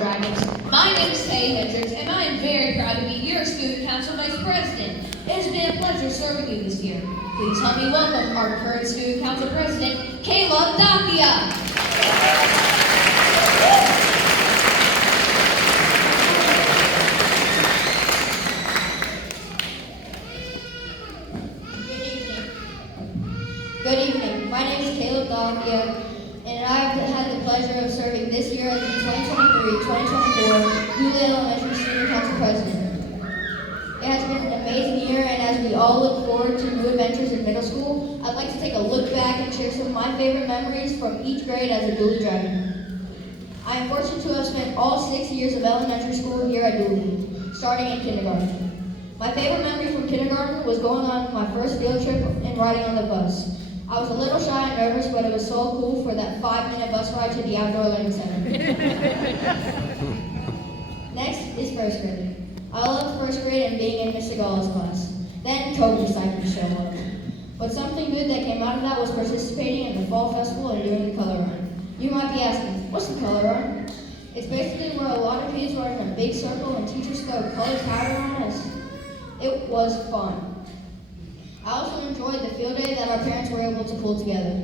Dragons. My name is Kay Hendricks, and I am very proud to be your Student Council Vice President. It has been a pleasure serving you this year. Please help me welcome our current Student Council President, Kayla Dakia. Good evening. My name is Caleb Dakia, and I've had the pleasure of serving this year as the 2023-2024 Dooley Elementary Student Council President. It has been an amazing year, and as we all look forward to new adventures in middle school, I'd like to take a look back and share some of my favorite memories from each grade as a Dooley Dragon. I am fortunate to have spent all 6 years of elementary school here at Dooley, starting in kindergarten. My favorite memory from kindergarten was going on my first field trip and riding on the bus. I was a little shy and nervous, but it was so cool for that 5-minute bus ride to the Outdoor Learning Center. Next is first grade. I loved first grade and being in Mr. Gall's class. Then COVID decided to show up. But something good that came out of that was participating in the Fall Festival and doing the color run. You might be asking, what's the color run? It's basically where a lot of kids run in a big circle and teachers throw colored powder on us. It was fun. I also enjoyed the field day that our parents were able to pull together.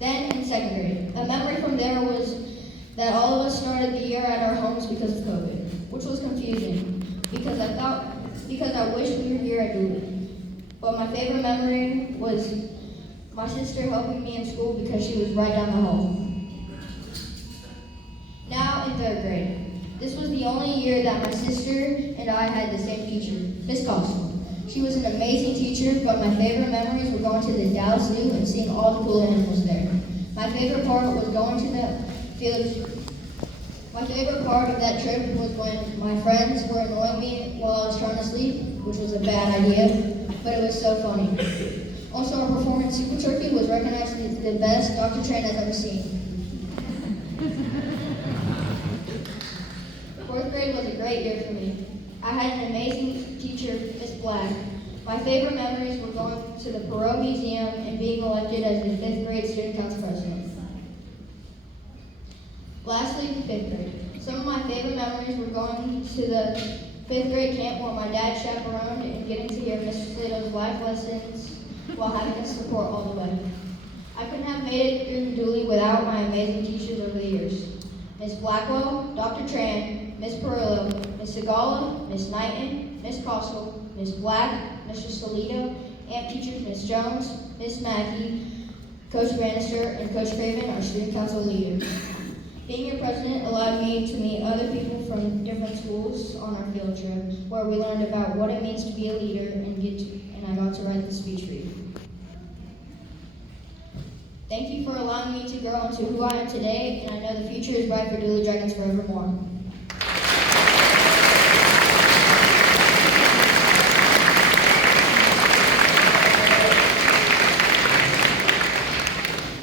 Then in second grade, a memory from there was that all of us started the year at our homes because of COVID, which was confusing because I wished we were here at Dooley. But my favorite memory was my sister helping me in school because she was right down the hall. Now in third grade, this was the only year that my sister and I had the same teacher, Miss Costello. She was an amazing teacher, but my favorite memories were going to the Dallas Zoo and seeing all the cool animals there. My favorite part was going to the field. My favorite part of that trip was when my friends were annoying me while I was trying to sleep, which was a bad idea, but it was so funny. Also, our performance Super Turkey was recognized as the best Dr. Tran has ever seen. Fourth grade was a great year for me. I had an amazing teacher, Miss Black. My favorite memories were going to the Perot Museum and being elected as the 5th grade student council president. Lastly, fifth grade. Some of my favorite memories were going to the 5th grade camp where my dad chaperoned and getting to hear Mr. Slato's life lessons while having us support all the way. I couldn't have made it through Dooley without my amazing teachers over the years. Miss Blackwell, Dr. Tran, Miss Perillo, Miss Segala, Miss Knighton, Miss Costle, Miss Black, Mr. Salito, AMP teachers Miss Jones, Miss Mackey, Coach Bannister, and Coach Craven, our student council leader. Being your president allowed me to meet other people from different schools on our field trip, where we learned about what it means to be a leader and I got to write the speech for you. Thank you for allowing me to grow into who I am today, and I know the future is bright for Dooley Dragons forevermore.